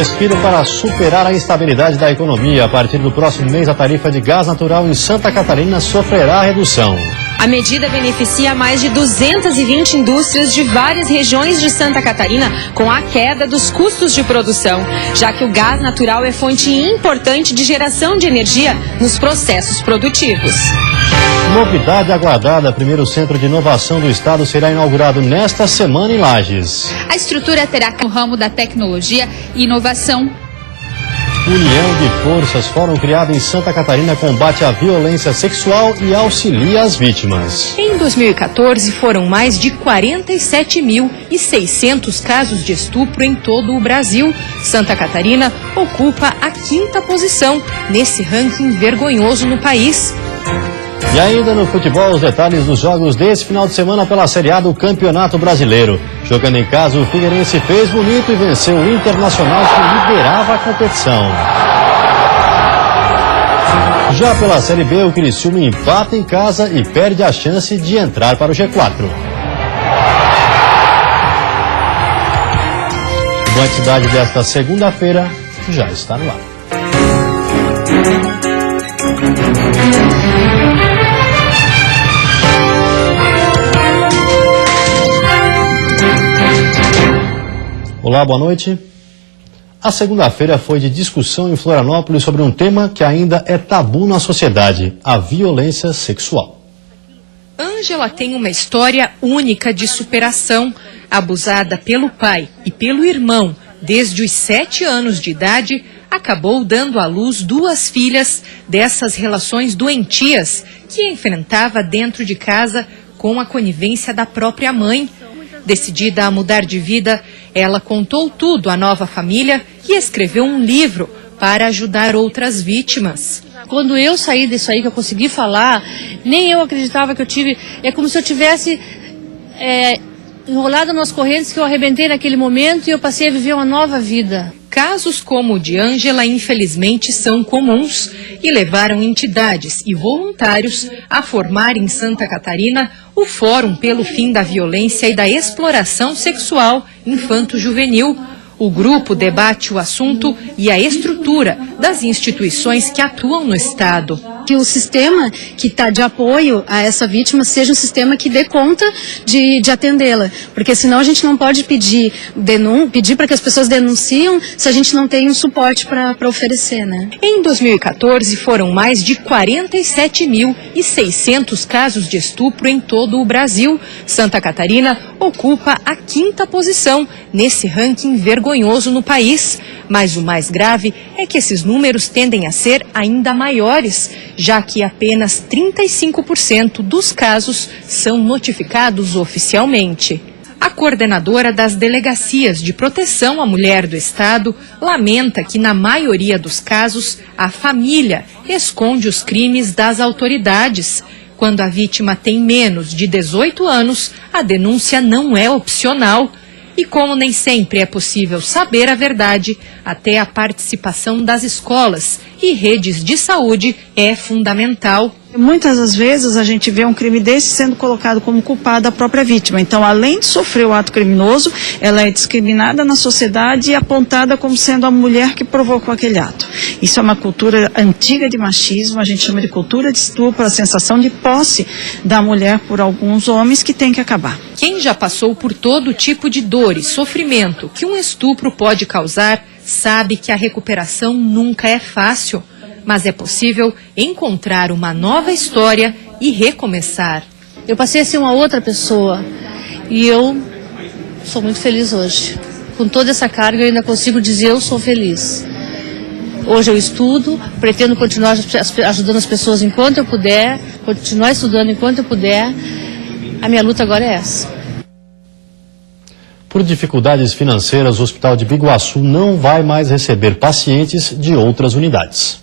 Respiro para superar a instabilidade da economia. A partir do próximo mês, a tarifa de gás natural em Santa Catarina sofrerá redução. A medida beneficia mais de 220 indústrias de várias regiões de Santa Catarina com a queda dos custos de produção, já que o gás natural é fonte importante de geração de energia nos processos produtivos. Novidade aguardada, primeiro centro de inovação do estado será inaugurado nesta semana em Lages. A estrutura terá no ramo da tecnologia e inovação. União de Forças, fórum criado em Santa Catarina, combate a violência sexual e auxilia as vítimas. Em 2014, foram mais de 47.600 casos de estupro em todo o Brasil. Santa Catarina ocupa a 5ª posição nesse ranking vergonhoso no país. E ainda no futebol, os detalhes dos jogos desse final de semana pela Série A do Campeonato Brasileiro. Jogando em casa, o Figueirense fez bonito e venceu o Internacional, que liderava a competição. Já pela Série B, o Criciúma empata em casa e perde a chance de entrar para o G4. Boa cidade desta segunda-feira já está no ar. Olá, boa noite. A segunda-feira foi de discussão em Florianópolis sobre um tema que ainda é tabu na sociedade: a violência sexual. Ângela tem uma história única de superação. Abusada pelo pai e pelo irmão desde os 7 anos de idade, acabou dando à luz 2 filhas dessas relações doentias que enfrentava dentro de casa com a conivência da própria mãe. Decidida a mudar de vida, ela contou tudo à nova família e escreveu um livro para ajudar outras vítimas. Quando eu saí disso aí, que eu consegui falar, nem eu acreditava que eu tive... É como se eu tivesse enrolado nas correntes que eu arrebentei naquele momento e eu passei a viver uma nova vida. Casos como o de Ângela, infelizmente, são comuns e levaram entidades e voluntários a formar em Santa Catarina o Fórum pelo Fim da Violência e da Exploração Sexual Infanto-Juvenil. O grupo debate o assunto e a estrutura das instituições que atuam no estado. Que o sistema que está de apoio a essa vítima seja um sistema que dê conta de atendê-la. Porque senão a gente não pode pedir para que as pessoas denunciem se a gente não tem um suporte para oferecer, né? Em 2014, foram mais de 47.600 casos de estupro em todo o Brasil. Santa Catarina ocupa a 5ª posição nesse ranking vergonhoso no país. Mas o mais grave é que esses números tendem a ser ainda maiores, já que apenas 35% dos casos são notificados oficialmente. A coordenadora das Delegacias de Proteção à Mulher do Estado lamenta que, na maioria dos casos, a família esconde os crimes das autoridades. Quando a vítima tem menos de 18 anos, a denúncia não é opcional. E como nem sempre é possível saber a verdade, até a participação das escolas e redes de saúde é fundamental. Muitas das vezes a gente vê um crime desse sendo colocado como culpada a própria vítima. Então, além de sofrer o ato criminoso, ela é discriminada na sociedade e apontada como sendo a mulher que provocou aquele ato. Isso é uma cultura antiga de machismo, a gente chama de cultura de estupro, a sensação de posse da mulher por alguns homens que tem que acabar. Quem já passou por todo tipo de dor e sofrimento que um estupro pode causar, sabe que a recuperação nunca é fácil. Mas é possível encontrar uma nova história e recomeçar. Eu passei a ser uma outra pessoa e eu sou muito feliz hoje. Com toda essa carga eu ainda consigo dizer eu sou feliz. Hoje eu estudo, pretendo continuar ajudando as pessoas enquanto eu puder, continuar estudando enquanto eu puder. A minha luta agora é essa. Por dificuldades financeiras, o Hospital de Biguaçu não vai mais receber pacientes de outras unidades.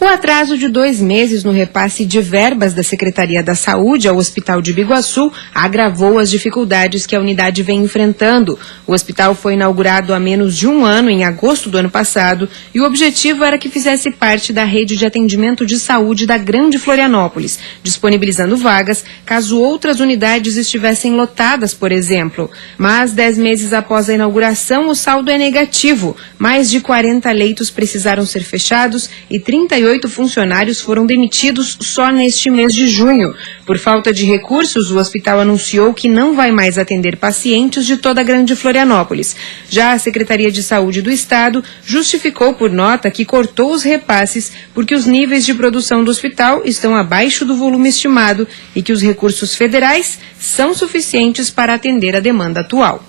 O atraso de 2 meses no repasse de verbas da Secretaria da Saúde ao Hospital de Biguaçu agravou as dificuldades que a unidade vem enfrentando. O hospital foi inaugurado há menos de 1 ano, em agosto do ano passado, e o objetivo era que fizesse parte da rede de atendimento de saúde da Grande Florianópolis, disponibilizando vagas caso outras unidades estivessem lotadas, por exemplo. Mas 10 meses após a inauguração, o saldo é negativo. Mais de 40 leitos precisaram ser fechados e 38 funcionários foram demitidos só neste mês de junho. Por falta de recursos, o hospital anunciou que não vai mais atender pacientes de toda a Grande Florianópolis. Já a Secretaria de Saúde do Estado justificou por nota que cortou os repasses porque os níveis de produção do hospital estão abaixo do volume estimado e que os recursos federais são suficientes para atender a demanda atual.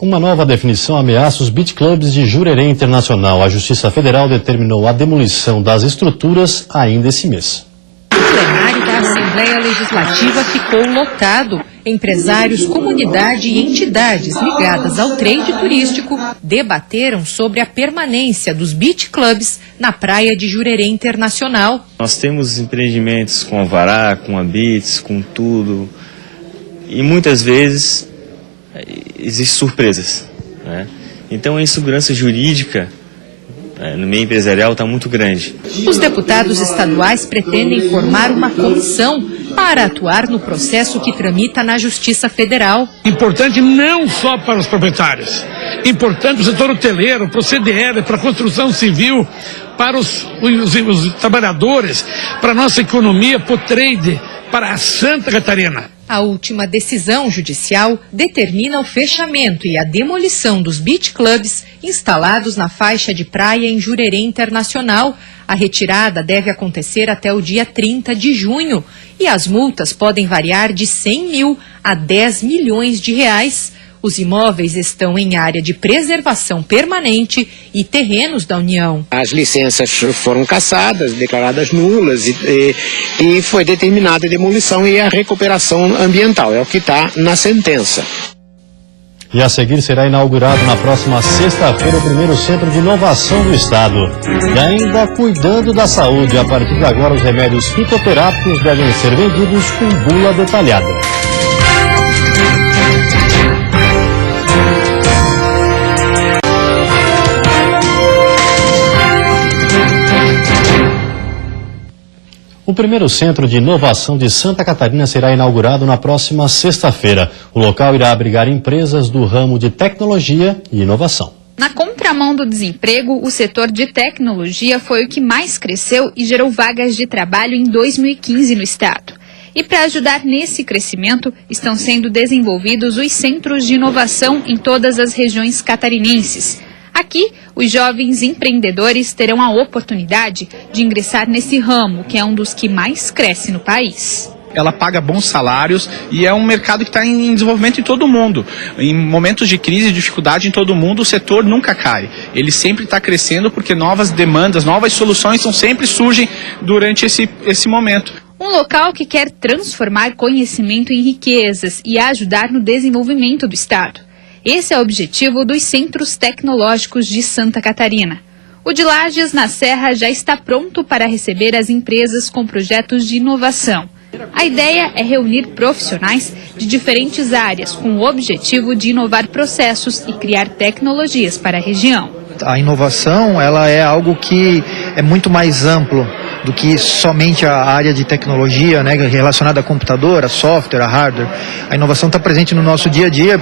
Uma nova definição ameaça os beach clubs de Jurerê Internacional. A Justiça Federal determinou a demolição das estruturas ainda esse mês. O plenário da Assembleia Legislativa ficou lotado. Empresários, comunidade e entidades ligadas ao trade turístico debateram sobre a permanência dos beach clubs na praia de Jurerê Internacional. Nós temos empreendimentos com alvará, com habites, com tudo, e muitas vezes existem surpresas, né? Então a insegurança jurídica no meio empresarial está muito grande. Os deputados estaduais pretendem formar uma comissão para atuar no processo que tramita na Justiça Federal. Importante não só para os proprietários, importante para o setor hoteleiro, para o CDL, para a construção civil, para os trabalhadores, para a nossa economia, para o trade, para a Santa Catarina. A última decisão judicial determina o fechamento e a demolição dos beach clubs instalados na faixa de praia em Jurerê Internacional. A retirada deve acontecer até o dia 30 de junho e as multas podem variar de 100 mil a 10 milhões de reais. Os imóveis estão em área de preservação permanente e terrenos da União. As licenças foram cassadas, declaradas nulas e foi determinada a demolição e a recuperação ambiental. É o que está na sentença. E a seguir será inaugurado na próxima sexta-feira o primeiro centro de inovação do estado. E ainda cuidando da saúde, a partir de agora os remédios fitoterápicos devem ser vendidos com bula detalhada. O primeiro centro de inovação de Santa Catarina será inaugurado na próxima sexta-feira. O local irá abrigar empresas do ramo de tecnologia e inovação. Na contramão do desemprego, o setor de tecnologia foi o que mais cresceu e gerou vagas de trabalho em 2015 no estado. E para ajudar nesse crescimento, estão sendo desenvolvidos os centros de inovação em todas as regiões catarinenses. Aqui, os jovens empreendedores terão a oportunidade de ingressar nesse ramo, que é um dos que mais cresce no país. Ela paga bons salários e é um mercado que está em desenvolvimento em todo o mundo. Em momentos de crise e dificuldade em todo o mundo, o setor nunca cai. Ele sempre está crescendo porque novas demandas, novas soluções sempre surgem durante esse momento. Um local que quer transformar conhecimento em riquezas e ajudar no desenvolvimento do estado. Esse é o objetivo dos Centros Tecnológicos de Santa Catarina. O de Lages, na Serra, já está pronto para receber as empresas com projetos de inovação. A ideia é reunir profissionais de diferentes áreas com o objetivo de inovar processos e criar tecnologias para a região. A inovação, ela é algo que é muito mais amplo do que somente a área de tecnologia, né, relacionada a computador, a software, a hardware. A inovação está presente no nosso dia a dia,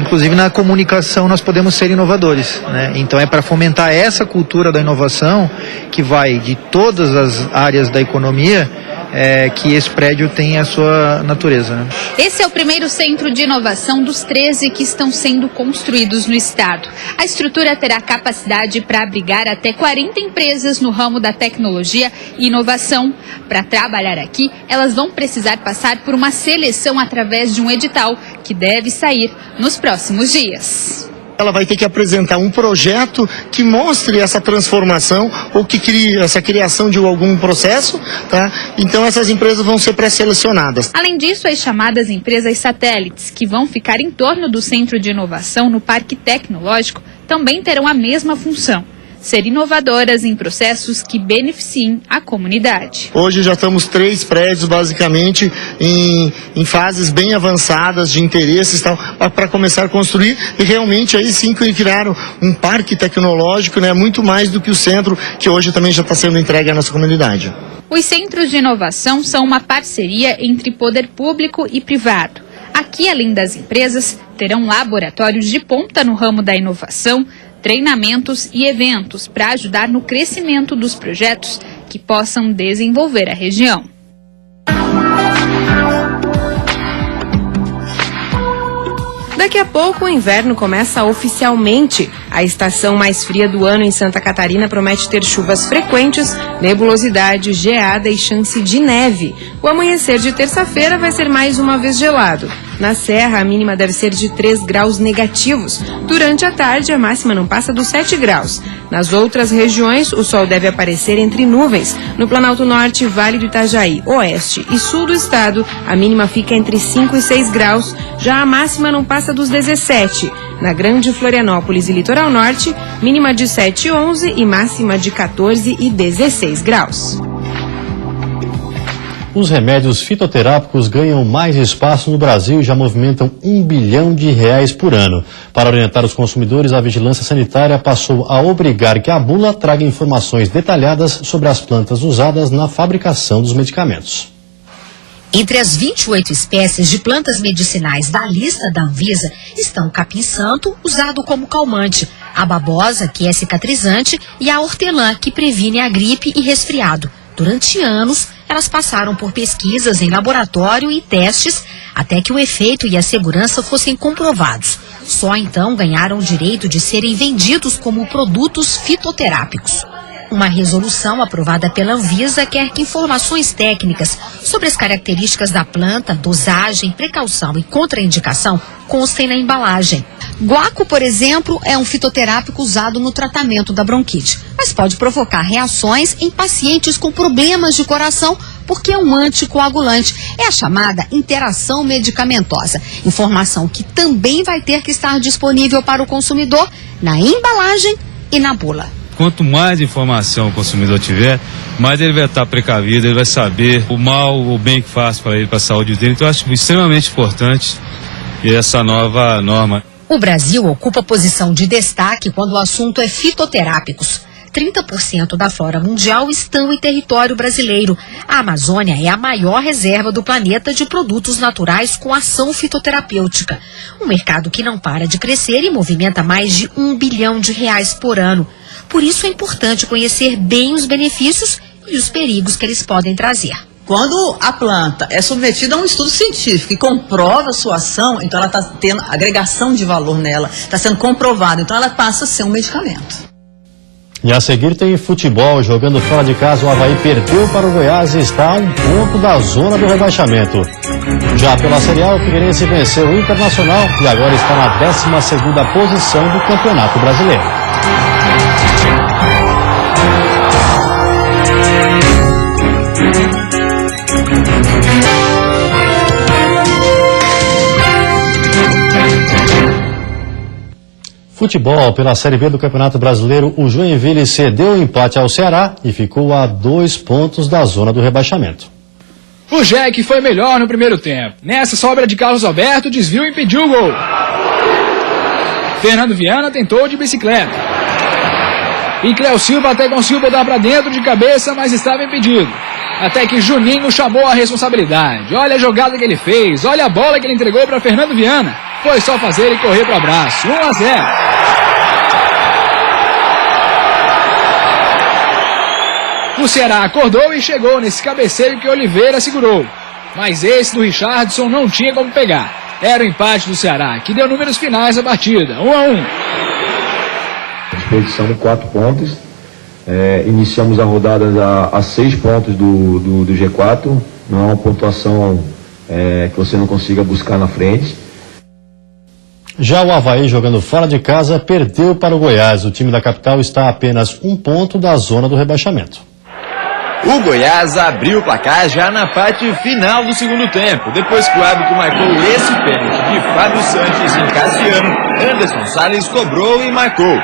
inclusive na comunicação nós podemos ser inovadores, né? Então é para fomentar essa cultura da inovação que vai de todas as áreas da economia, que esse prédio tem a sua natureza, né? Esse é o primeiro centro de inovação dos 13 que estão sendo construídos no estado. A estrutura terá capacidade para abrigar até 40 empresas no ramo da tecnologia e inovação. Para trabalhar aqui, elas vão precisar passar por uma seleção através de um edital que deve sair nos próximos dias. Ela vai ter que apresentar um projeto que mostre essa transformação ou que crie essa criação de algum processo, tá? Então essas empresas vão ser pré-selecionadas. Além disso, as chamadas empresas satélites, que vão ficar em torno do Centro de Inovação no Parque Tecnológico, também terão a mesma função. ser inovadoras em processos que beneficiem a comunidade. Hoje já estamos 3 prédios basicamente em fases bem avançadas de interesses para começar a construir e realmente aí sim criaram um parque tecnológico, né, muito mais do que o centro que hoje também já está sendo entregue à nossa comunidade. Os centros de inovação são uma parceria entre poder público e privado. Aqui, além das empresas, terão laboratórios de ponta no ramo da inovação, treinamentos e eventos para ajudar no crescimento dos projetos que possam desenvolver a região. Daqui a pouco o inverno começa oficialmente. A estação mais fria do ano em Santa Catarina promete ter chuvas frequentes, nebulosidade, geada e chance de neve. O amanhecer de terça-feira vai ser mais uma vez gelado. Na Serra, a mínima deve ser de 3 graus negativos. Durante a tarde, a máxima não passa dos 7 graus. Nas outras regiões, o sol deve aparecer entre nuvens. No Planalto Norte, Vale do Itajaí, Oeste e Sul do estado, a mínima fica entre 5 e 6 graus. Já a máxima não passa dos 17. Na Grande Florianópolis e Litoral Norte, mínima de 7 e 11 e máxima de 14 e 16 graus. Os remédios fitoterápicos ganham mais espaço no Brasil e já movimentam R$1 bilhão por ano. Para orientar os consumidores, a Vigilância Sanitária passou a obrigar que a bula traga informações detalhadas sobre as plantas usadas na fabricação dos medicamentos. Entre as 28 espécies de plantas medicinais da lista da Anvisa estão o capim-santo, usado como calmante, a babosa, que é cicatrizante, e a hortelã, que previne a gripe e resfriado. Durante anos, elas passaram por pesquisas em laboratório e testes até que o efeito e a segurança fossem comprovados. Só então ganharam o direito de serem vendidos como produtos fitoterápicos. Uma resolução aprovada pela Anvisa quer que informações técnicas sobre as características da planta, dosagem, precaução e contraindicação constem na embalagem. Guaco, por exemplo, é um fitoterápico usado no tratamento da bronquite, mas pode provocar reações em pacientes com problemas de coração porque é um anticoagulante. É a chamada interação medicamentosa. Informação que também vai ter que estar disponível para o consumidor na embalagem e na bula. Quanto mais informação o consumidor tiver, mais ele vai estar precavido, ele vai saber o mal ou o bem que faz para ele, para a saúde dele. Então eu acho extremamente importante essa nova norma. O Brasil ocupa posição de destaque quando o assunto é fitoterápicos. 30% da flora mundial estão em território brasileiro. A Amazônia é a maior reserva do planeta de produtos naturais com ação fitoterapêutica. Um mercado que não para de crescer e movimenta mais de R$1 bilhão por ano. Por isso é importante conhecer bem os benefícios e os perigos que eles podem trazer. Quando a planta é submetida a um estudo científico e comprova a sua ação, então ela está tendo agregação de valor nela, está sendo comprovado, então ela passa a ser um medicamento. E a seguir tem futebol. Jogando fora de casa, o Avaí perdeu para o Goiás e está a 1 ponto da zona do rebaixamento. Já pela Série A, o Figueirense venceu o Internacional e agora está na 12ª posição do Campeonato Brasileiro. Futebol, pela Série B do Campeonato Brasileiro, o Joinville cedeu o empate ao Ceará e ficou a 2 pontos da zona do rebaixamento. O Jack foi melhor no primeiro tempo. Nessa sobra de Carlos Alberto, desviou e impediu o gol. Fernando Viana tentou de bicicleta. E Cléo Silva até conseguiu botar para dentro de cabeça, mas estava impedido. Até que Juninho chamou a responsabilidade. Olha a jogada que ele fez, olha a bola que ele entregou para Fernando Viana. Foi só fazer e correr para o abraço. 1-0. O Ceará acordou e chegou nesse cabeceio que Oliveira segurou. Mas esse do Richardson não tinha como pegar. Era o empate do Ceará, que deu números finais à partida. 1-1. Desperdiçamos 4 pontos. Iniciamos a rodada a 6 pontos do G4. Não é uma pontuação que você não consiga buscar na frente. Já o Avaí, jogando fora de casa, perdeu para o Goiás. O time da capital está a apenas 1 ponto da zona do rebaixamento. O Goiás abriu o placar já na parte final do segundo tempo, depois que o árbitro marcou esse pênalti de Fábio Sanches em Cassiano. Anderson Salles cobrou e marcou.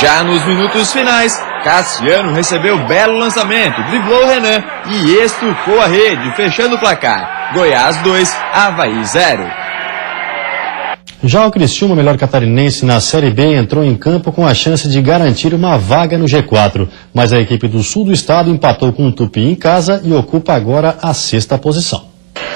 Já nos minutos finais, Cassiano recebeu belo lançamento, driblou o Renan e estufou a rede, fechando o placar. Goiás 2, Avaí 0. Já o Criciúma, melhor catarinense na Série B, entrou em campo com a chance de garantir uma vaga no G4. Mas a equipe do sul do estado empatou com o Tupi em casa e ocupa agora a 6ª posição.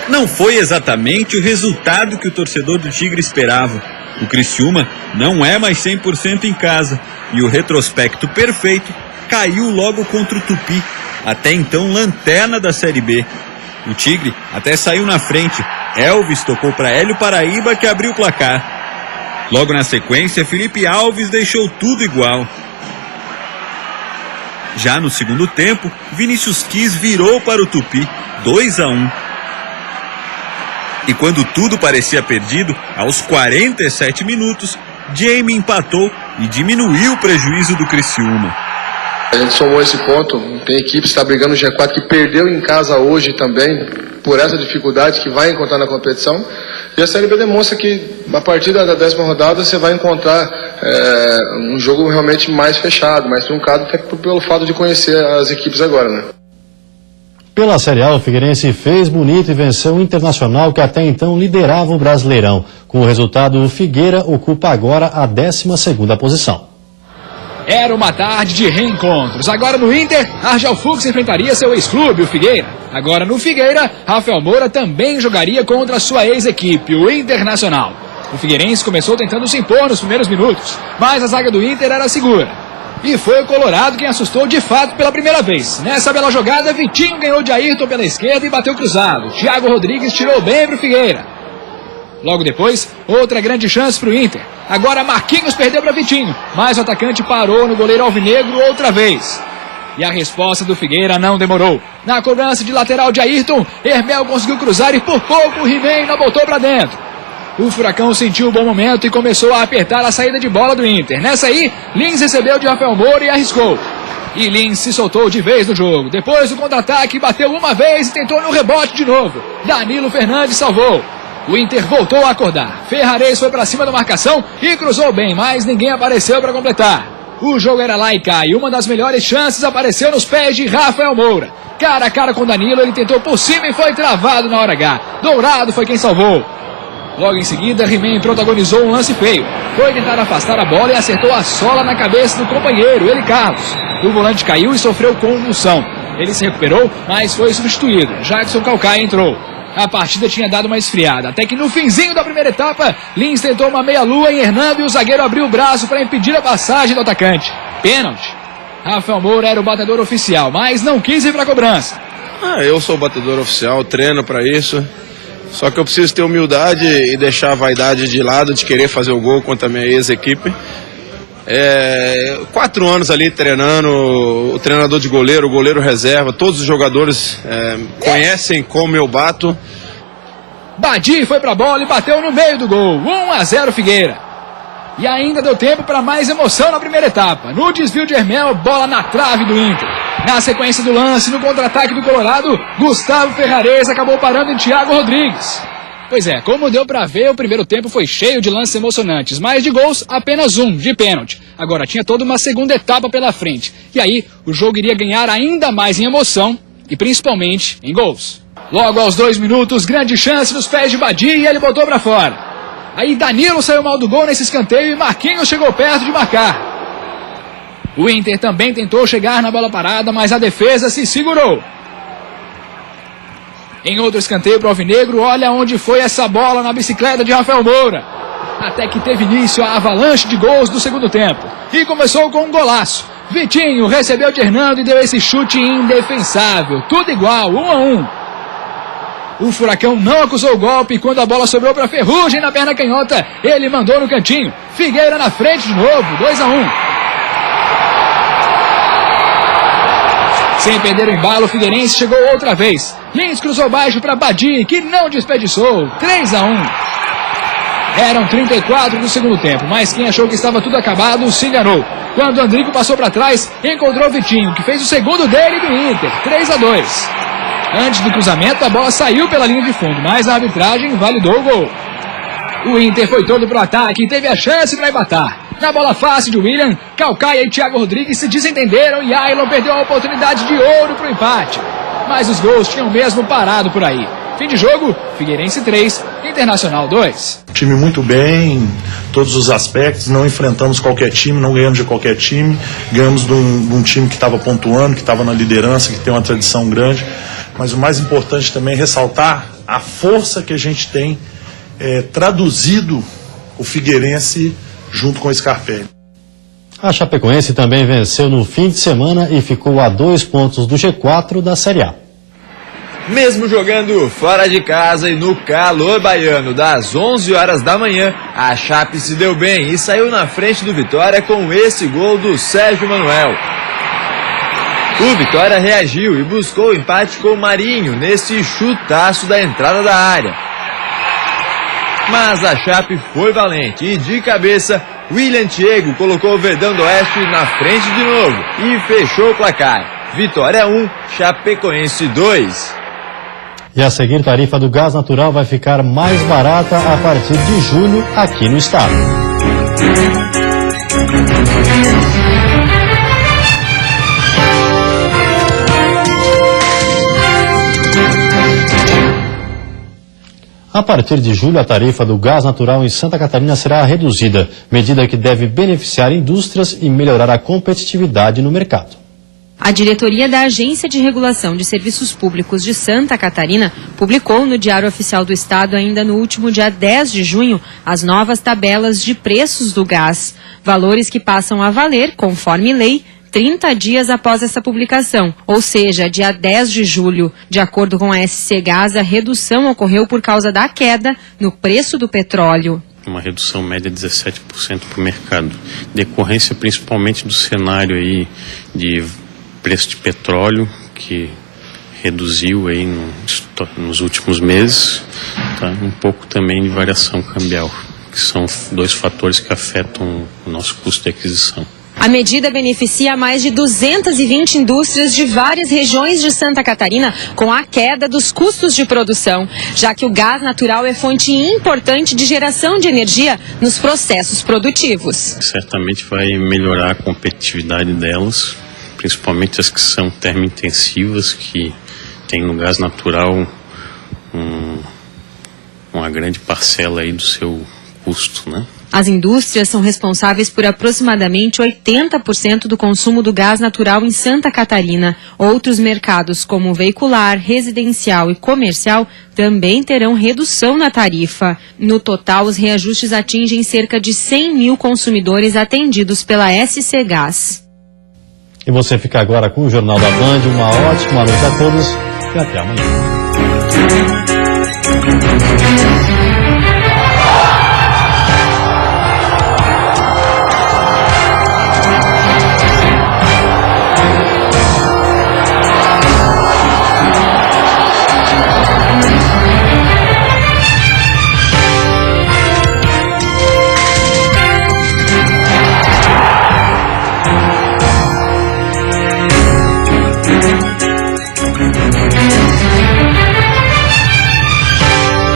Não foi exatamente o resultado que o torcedor do Tigre esperava. O Criciúma não é mais 100% em casa e o retrospecto perfeito caiu logo contra o Tupi, até então lanterna da Série B. O Tigre até saiu na frente. Elvis tocou para Hélio Paraíba, que abriu o placar. Logo na sequência, Felipe Alves deixou tudo igual. Já no segundo tempo, Vinícius Quis virou para o Tupi, 2-1. E quando tudo parecia perdido, aos 47 minutos, Jamie empatou e diminuiu o prejuízo do Criciúma. A gente somou esse ponto, tem equipe que está brigando no G4 que perdeu em casa hoje também, por essa dificuldade que vai encontrar na competição. E a Série B demonstra que a partir da 10ª rodada você vai encontrar um jogo realmente mais fechado, mais truncado, até pelo fato de conhecer as equipes agora, né? Pela Série A, o Figueirense fez bonito e venceu o Internacional, que até então liderava o Brasileirão. Com o resultado, o Figueira ocupa agora a 12ª posição. Era uma tarde de reencontros. Agora no Inter, Argel Fux enfrentaria seu ex-clube, o Figueira. Agora no Figueira, Rafael Moura também jogaria contra sua ex-equipe, o Internacional. O Figueirense começou tentando se impor nos primeiros minutos, mas a zaga do Inter era segura. E foi o Colorado quem assustou de fato pela primeira vez. Nessa bela jogada, Vitinho ganhou de Ayrton pela esquerda e bateu cruzado. Thiago Rodrigues tirou bem para o Figueira. Logo depois, outra grande chance para o Inter. Agora Marquinhos perdeu para Vitinho, mas o atacante parou no goleiro alvinegro outra vez. E a resposta do Figueira não demorou. Na cobrança de lateral de Ayrton, Hermel conseguiu cruzar e por pouco o He-Man não botou para dentro. O Furacão sentiu o bom momento e começou a apertar a saída de bola do Inter. Nessa aí, Lins recebeu de Rafael Moura e arriscou. E Lins se soltou de vez no jogo. Depois do contra-ataque, bateu uma vez e tentou no rebote de novo. Danilo Fernandes salvou. O Inter voltou a acordar. Ferrarez foi para cima da marcação e cruzou bem, mas ninguém apareceu para completar. O jogo era lá e cá e uma das melhores chances apareceu nos pés de Rafael Moura. Cara a cara com Danilo, ele tentou por cima e foi travado na hora H. Dourado foi quem salvou. Logo em seguida, He-Man protagonizou um lance feio. Foi tentar afastar a bola e acertou a sola na cabeça do companheiro, ele Carlos. O volante caiu e sofreu convulsão. Ele se recuperou, mas foi substituído. Jackson Calcaia entrou. A partida tinha dado uma esfriada, até que no finzinho da primeira etapa, Lins tentou uma meia-lua em Hernando e o zagueiro abriu o braço para impedir a passagem do atacante. Pênalti. Rafael Moura era o batedor oficial, mas não quis ir para a cobrança. Eu sou o batedor oficial, treino para isso. Só que eu preciso ter humildade e deixar a vaidade de lado de querer fazer o gol contra a minha ex-equipe. 4 anos ali treinando, o treinador de goleiro, o goleiro reserva, todos os jogadores conhecem como eu bato. Badi foi pra bola e bateu no meio do gol. 1-0 Figueira. E ainda deu tempo para mais emoção na primeira etapa. No desvio de Hermel, bola na trave do Inter. Na sequência do lance, no contra-ataque do Colorado, Gustavo Ferrarez acabou parando em Thiago Rodrigues. Pois é, como deu pra ver, o primeiro tempo foi cheio de lances emocionantes, mas de gols, apenas um, de pênalti. Agora tinha toda uma segunda etapa pela frente. E aí, o jogo iria ganhar ainda mais em emoção e principalmente em gols. Logo aos 2 minutos, grande chance nos pés de Badi e ele botou pra fora. Aí Danilo saiu mal do gol nesse escanteio e Marquinhos chegou perto de marcar. O Inter também tentou chegar na bola parada, mas a defesa se segurou. Em outro escanteio para o alvinegro, olha onde foi essa bola na bicicleta de Rafael Moura. Até que teve início a avalanche de gols do segundo tempo. E começou com um golaço. Vitinho recebeu de Hernando e deu esse chute indefensável. Tudo igual, 1-1. O Furacão não acusou o golpe e quando a bola sobrou para Ferrugem na perna canhota, ele mandou no cantinho. Figueira na frente de novo, 2-1. Sem perder o embalo, o Figueirense chegou outra vez. Lins cruzou baixo para Badi, que não desperdiçou. 3-1. Eram 34 do segundo tempo, mas quem achou que estava tudo acabado se enganou. Quando Andrigo passou para trás, encontrou Vitinho, que fez o segundo dele e do Inter. 3-2. Antes do cruzamento, a bola saiu pela linha de fundo, mas a arbitragem validou o gol. O Inter foi todo pro ataque e teve a chance para empatar. Na bola fácil de William, Calcaia e Thiago Rodrigues se desentenderam e Ailon perdeu a oportunidade de ouro pro empate. Mas os gols tinham mesmo parado por aí. Fim de jogo, Figueirense 3, Internacional 2. Time muito bem em todos os aspectos, não enfrentamos qualquer time, não ganhamos de qualquer time, ganhamos de um time que estava pontuando, que estava na liderança, que tem uma tradição grande, mas o mais importante também é ressaltar a força que a gente tem traduzido o Figueirense junto com o Scarpelli. A Chapecoense também venceu no fim de semana e ficou a 2 pontos do G4 da Série A. Mesmo jogando fora de casa e no calor baiano das 11 horas da manhã, a Chape se deu bem e saiu na frente do Vitória com esse gol do Sérgio Manuel. O Vitória reagiu e buscou o empate com o Marinho nesse chutaço da entrada da área. Mas a Chape foi valente e de cabeça, William Thiago colocou o Verdão do Oeste na frente de novo e fechou o placar. Vitória 1, Chapecoense 2. E a seguir, tarifa do gás natural vai ficar mais barata a partir de julho aqui no estado. A partir de julho, a tarifa do gás natural em Santa Catarina será reduzida, medida que deve beneficiar indústrias e melhorar a competitividade no mercado. A diretoria da Agência de Regulação de Serviços Públicos de Santa Catarina publicou no Diário Oficial do Estado, ainda no último dia 10 de junho, as novas tabelas de preços do gás. Valores que passam a valer, conforme lei, 30 dias após essa publicação, ou seja, dia 10 de julho. De acordo com a SC Gás, a redução ocorreu por causa da queda no preço do petróleo. Uma redução média de 17% para o mercado. Decorrência principalmente do cenário aí de preço de petróleo, que reduziu aí nos últimos meses, tá? Um pouco também de variação cambial, que são 2 fatores que afetam o nosso custo de aquisição. A medida beneficia mais de 220 indústrias de várias regiões de Santa Catarina com a queda dos custos de produção, já que o gás natural é fonte importante de geração de energia nos processos produtivos. Certamente vai melhorar a competitividade delas, principalmente as que são termointensivas, que tem no gás natural uma grande parcela aí do seu custo, né? As indústrias são responsáveis por aproximadamente 80% do consumo do gás natural em Santa Catarina. Outros mercados, como veicular, residencial e comercial, também terão redução na tarifa. No total, os reajustes atingem cerca de 100 mil consumidores atendidos pela SC Gás. E você fica agora com o Jornal da Band. Uma ótima noite a todos e até amanhã.